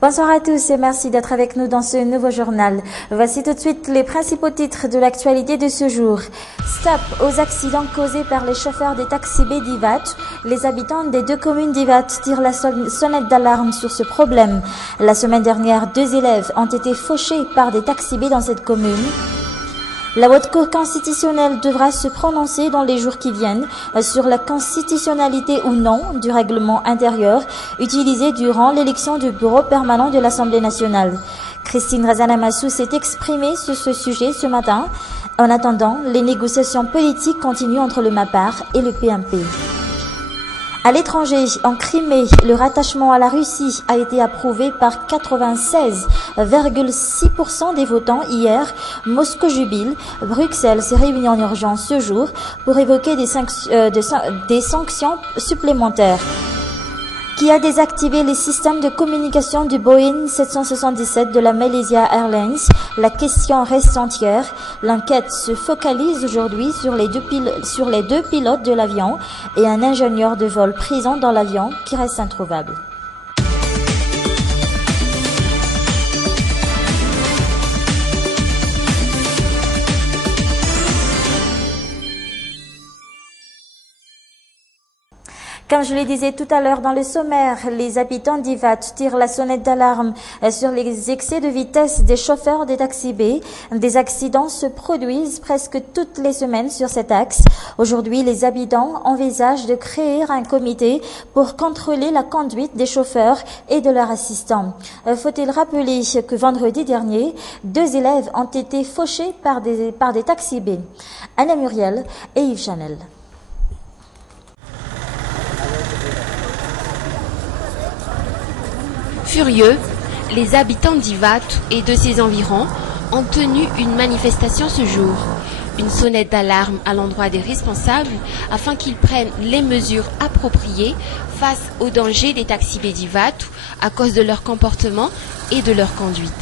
Bonsoir à tous et merci d'être avec nous dans ce nouveau journal. Voici tout de suite les principaux titres de l'actualité de ce jour. Stop aux accidents causés par les chauffeurs des taxis B d'Ivat. Les habitants des deux communes d'Ivat tirent la sonnette d'alarme sur ce problème. La semaine dernière, 2 élèves ont été fauchés par des taxis B dans cette commune. La Haute Cour constitutionnelle devra se prononcer dans les jours qui viennent sur la constitutionnalité ou non du règlement intérieur utilisé durant l'élection du bureau permanent de l'Assemblée nationale. Christine Razanamassou s'est exprimée sur ce sujet ce matin. En attendant, les négociations politiques continuent entre le MAPAR et le PMP. À l'étranger, en Crimée, le rattachement à la Russie a été approuvé par 96,6% des votants hier. Moscou jubile. Bruxelles s'est réunie en urgence ce jour pour évoquer des sanctions supplémentaires. Qui a désactivé les systèmes de communication du Boeing 777 de la Malaysia Airlines? La question reste entière. L'enquête se focalise aujourd'hui sur les deux pilotes de l'avion et un ingénieur de vol présent dans l'avion qui reste introuvable. Comme je le disais tout à l'heure dans le sommaire, les habitants d'Ivat tirent la sonnette d'alarme sur les excès de vitesse des chauffeurs des taxis B. Des accidents se produisent presque toutes les semaines sur cet axe. Aujourd'hui, les habitants envisagent de créer un comité pour contrôler la conduite des chauffeurs et de leurs assistants. Faut-il rappeler que vendredi dernier, 2 élèves ont été fauchés par des taxis B. Anna Muriel et Yves Chanel. Furieux, les habitants d'Ivat et de ses environs ont tenu une manifestation ce jour. Une sonnette d'alarme à l'endroit des responsables afin qu'ils prennent les mesures appropriées face aux dangers des taxis B d'Ivat à cause de leur comportement et de leur conduite.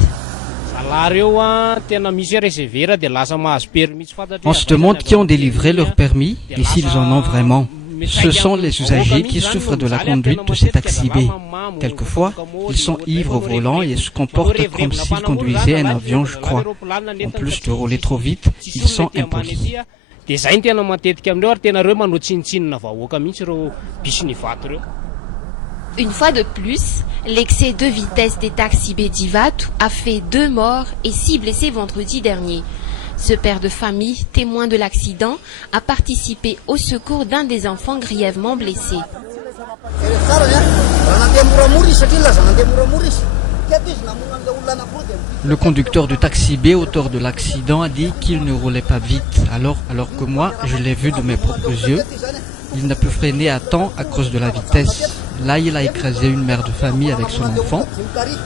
On se demande qui ont délivré leur permis et s'ils en ont vraiment. Ce sont les usagers qui souffrent de la conduite de ces taxis B. Quelquefois, ils sont ivres au volant et se comportent comme s'ils conduisaient un avion, je crois. En plus de rouler trop vite, ils sont impolis. Une fois de plus, l'excès de vitesse des taxis B d'Ivat a fait 2 morts et 6 blessés vendredi dernier. Ce père de famille, témoin de l'accident, a participé au secours d'un des enfants grièvement blessés. Le conducteur de taxi B, auteur de l'accident, a dit qu'il ne roulait pas vite. Alors que moi, je l'ai vu de mes propres yeux, il n'a pu freiner à temps à cause de la vitesse. Là, il a écrasé une mère de famille avec son enfant.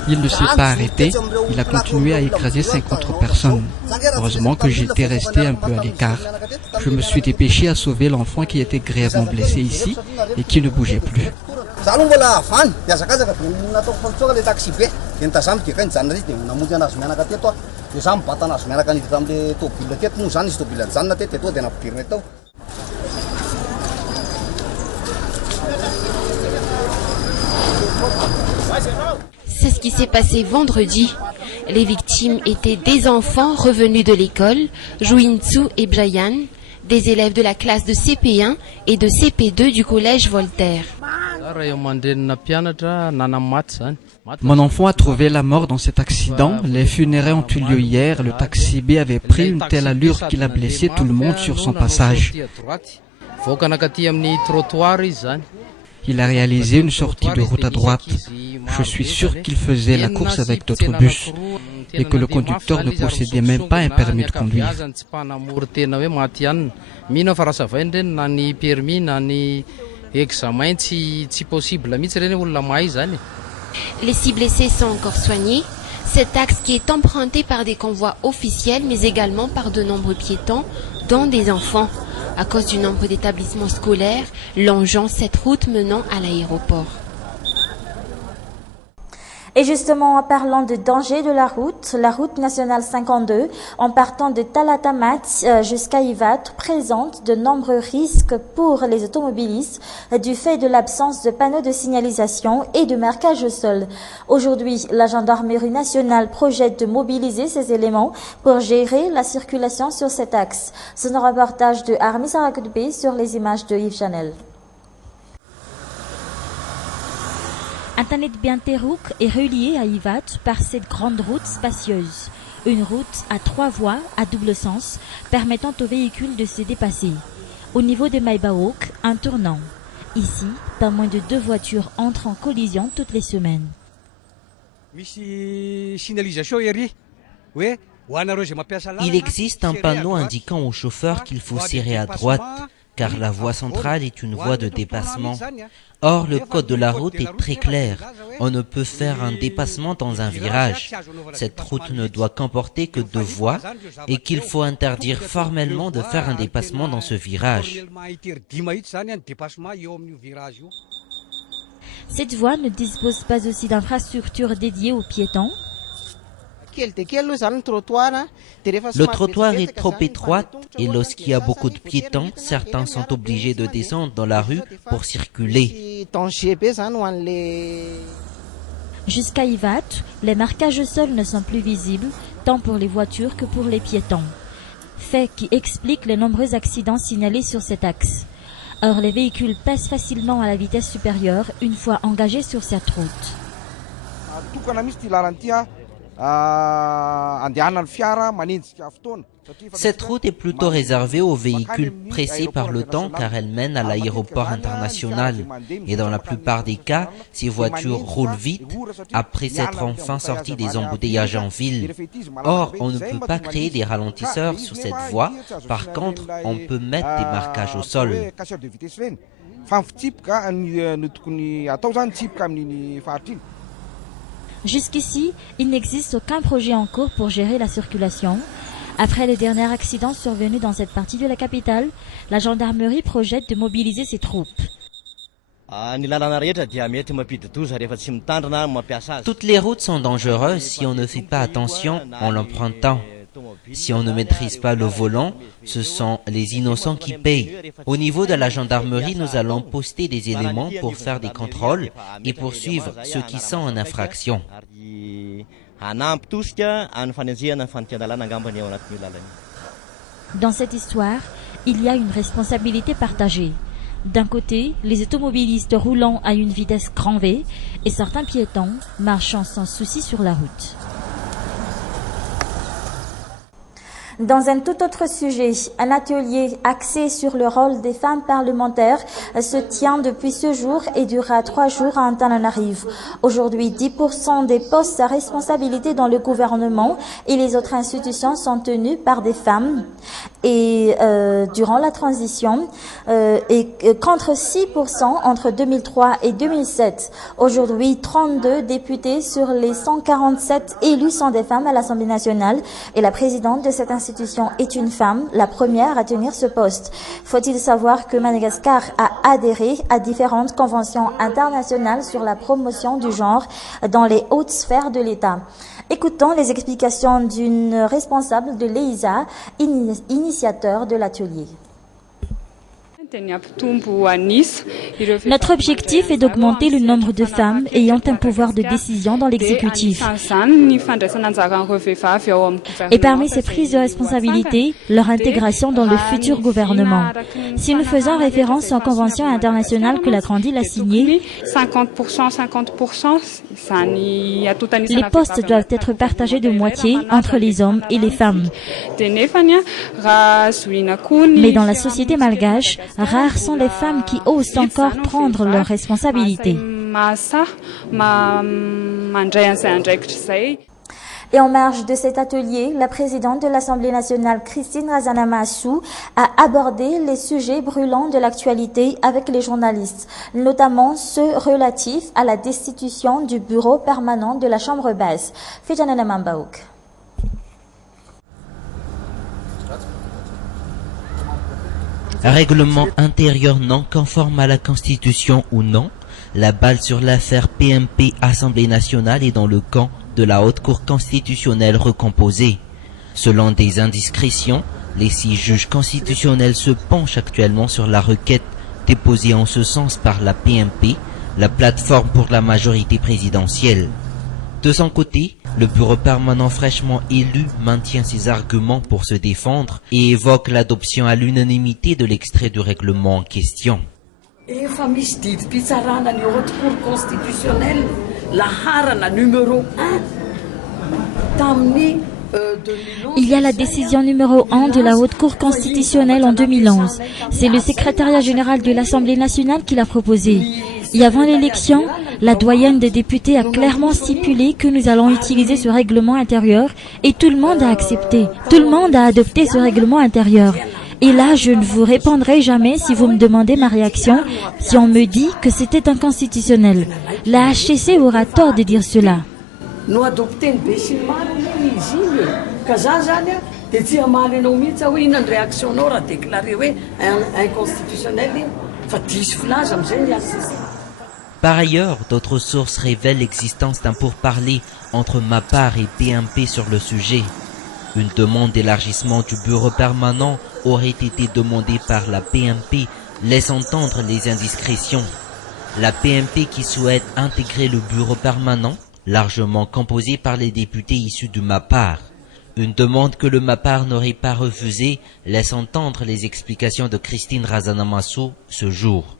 Il ne s'est pas arrêté. Il a continué à écraser 5 autres personnes. Heureusement que j'étais resté un peu à l'écart. Je me suis dépêché à sauver l'enfant qui était grièvement blessé ici et qui ne bougeait plus. C'est ce qui s'est passé vendredi. Les victimes étaient des enfants revenus de l'école, Jouintsu et Brian, des élèves de la classe de CP1 et de CP2 du collège Voltaire. Mon enfant a trouvé la mort dans cet accident. Les funérailles ont eu lieu hier. Le taxi B avait pris une telle allure qu'il a blessé tout le monde sur son passage. Il a réalisé une sortie de route à droite. Je suis sûr qu'il faisait la course avec d'autres bus et que le conducteur ne possédait même pas un permis de conduire. Les 6 blessés sont encore soignés. Cet axe qui est emprunté par des convois officiels mais également par de nombreux piétons, dont des enfants. À cause du nombre d'établissements scolaires, longeant cette route menant à l'aéroport. Et justement, en parlant de danger de la route nationale 52, en partant de Talatamat jusqu'à Ivat, présente de nombreux risques pour les automobilistes du fait de l'absence de panneaux de signalisation et de marquage au sol. Aujourd'hui, la gendarmerie nationale projette de mobiliser ces éléments pour gérer la circulation sur cet axe. C'est un reportage de Armi Sarakudbe sur les images de Yves Chanel. Internet Bienterouk est relié à Ivat par cette grande route spacieuse. Une route à 3 voies à double sens permettant aux véhicules de se dépasser. Au niveau de Maïbaouk, un tournant. Ici, pas moins de 2 voitures entrent en collision toutes les semaines. Il existe un panneau indiquant aux chauffeurs qu'il faut serrer à droite, car la voie centrale est une voie de dépassement. Or, le code de la route est très clair. On ne peut faire un dépassement dans un virage. Cette route ne doit comporter que 2 voies et qu'il faut interdire formellement de faire un dépassement dans ce virage. Cette voie ne dispose pas aussi d'infrastructures dédiées aux piétons. Le trottoir est trop étroit et lorsqu'il y a beaucoup de piétons, certains sont obligés de descendre dans la rue pour circuler. Jusqu'à Ivat, les marquages au sol ne sont plus visibles, tant pour les voitures que pour les piétons. Fait qui explique les nombreux accidents signalés sur cet axe. Or, les véhicules passent facilement à la vitesse supérieure une fois engagés sur cette route. Cette route est plutôt réservée aux véhicules pressés par le temps car elle mène à l'aéroport international. Et dans la plupart des cas, ces voitures roulent vite après s'être enfin sorties des embouteillages en ville. Or, on ne peut pas créer des ralentisseurs sur cette voie. Par contre, on peut mettre des marquages au sol. Jusqu'ici, il n'existe aucun projet en cours pour gérer la circulation. Après le dernier accident survenu dans cette partie de la capitale, la gendarmerie projette de mobiliser ses troupes. Toutes les routes sont dangereuses si on ne fait pas attention en l'empruntant. Si on ne maîtrise pas le volant, ce sont les innocents qui payent. Au niveau de la gendarmerie, nous allons poster des éléments pour faire des contrôles et poursuivre ceux qui sont en infraction. Dans cette histoire, il y a une responsabilité partagée. D'un côté, les automobilistes roulant à une vitesse grand V et certains piétons marchant sans souci sur la route. Dans un tout autre sujet, un atelier axé sur le rôle des femmes parlementaires se tient depuis ce jour et durera 3 jours à Antananarivo. Aujourd'hui, 10% des postes à responsabilité dans le gouvernement et les autres institutions sont tenus par des femmes. Et durant la transition, et contre 6% entre 2003 et 2007. Aujourd'hui, 32 députés sur les 147 élus sont des femmes à l'Assemblée nationale et la présidente de cette institution est une femme, la première à tenir ce poste. Faut-il savoir que Madagascar a adhéré à différentes conventions internationales sur la promotion du genre dans les hautes sphères de l'État. Écoutons les explications d'une responsable de l'EISA, initiateur de l'atelier. Notre objectif est d'augmenter le nombre de femmes ayant un pouvoir de décision dans l'exécutif. Et parmi ces prises de responsabilité, leur intégration dans le futur gouvernement. Si nous faisons référence aux conventions internationales que la Grande Île a signées, 50%, les postes doivent être partagés de moitié entre les hommes et les femmes. Mais dans la société malgache, rares sont les femmes qui osent encore prendre leurs responsabilités. Et en marge de cet atelier, la présidente de l'Assemblée nationale, Christine Razanamassou, a abordé les sujets brûlants de l'actualité avec les journalistes, notamment ceux relatifs à la destitution du bureau permanent de la Chambre basse. Fijanana Mambaouk. Règlement intérieur non conforme à la Constitution ou non, la balle sur l'affaire PMP Assemblée nationale est dans le camp de la Haute Cour constitutionnelle recomposée. Selon des indiscrétions, les 6 juges constitutionnels se penchent actuellement sur la requête déposée en ce sens par la PMP, la plateforme pour la majorité présidentielle. De son côté, le bureau permanent fraîchement élu maintient ses arguments pour se défendre et évoque l'adoption à l'unanimité de l'extrait du règlement en question. Il y a la décision numéro 1 de la Haute Cour constitutionnelle en 2011. C'est le secrétariat général de l'Assemblée nationale qui l'a proposé. Et avant l'élection, la doyenne des députés a clairement stipulé que nous allons utiliser ce règlement intérieur et tout le monde a accepté. Tout le monde a adopté ce règlement intérieur. Et là, je ne vous répondrai jamais si vous me demandez ma réaction, si on me dit que c'était inconstitutionnel. La HCC aura tort de dire cela. Par ailleurs, d'autres sources révèlent l'existence d'un pourparler entre MAPAR et PMP sur le sujet. Une demande d'élargissement du bureau permanent aurait été demandée par la PMP, laisse entendre les indiscrétions. La PMP qui souhaite intégrer le bureau permanent, largement composé par les députés issus du MAPAR. Une demande que le MAPAR n'aurait pas refusée, laisse entendre les explications de Christine Razanamassou ce jour.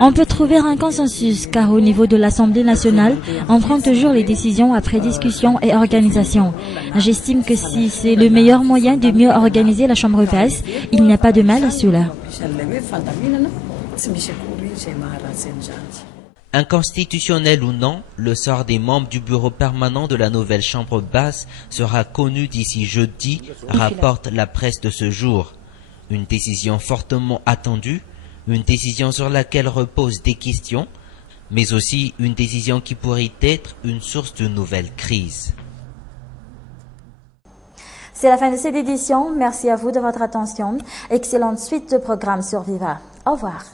On peut trouver un consensus car au niveau de l'Assemblée nationale, on prend toujours les décisions après discussion et organisation. J'estime que si c'est le meilleur moyen de mieux organiser la Chambre basse, il n'y a pas de mal à cela. Inconstitutionnel ou non, le sort des membres du bureau permanent de la nouvelle Chambre basse sera connu d'ici jeudi, rapporte la presse de ce jour. Une décision fortement attendue, une décision sur laquelle reposent des questions, mais aussi une décision qui pourrait être une source de nouvelles crises. C'est la fin de cette édition. Merci à vous de votre attention. Excellente suite de programmes sur Viva. Au revoir.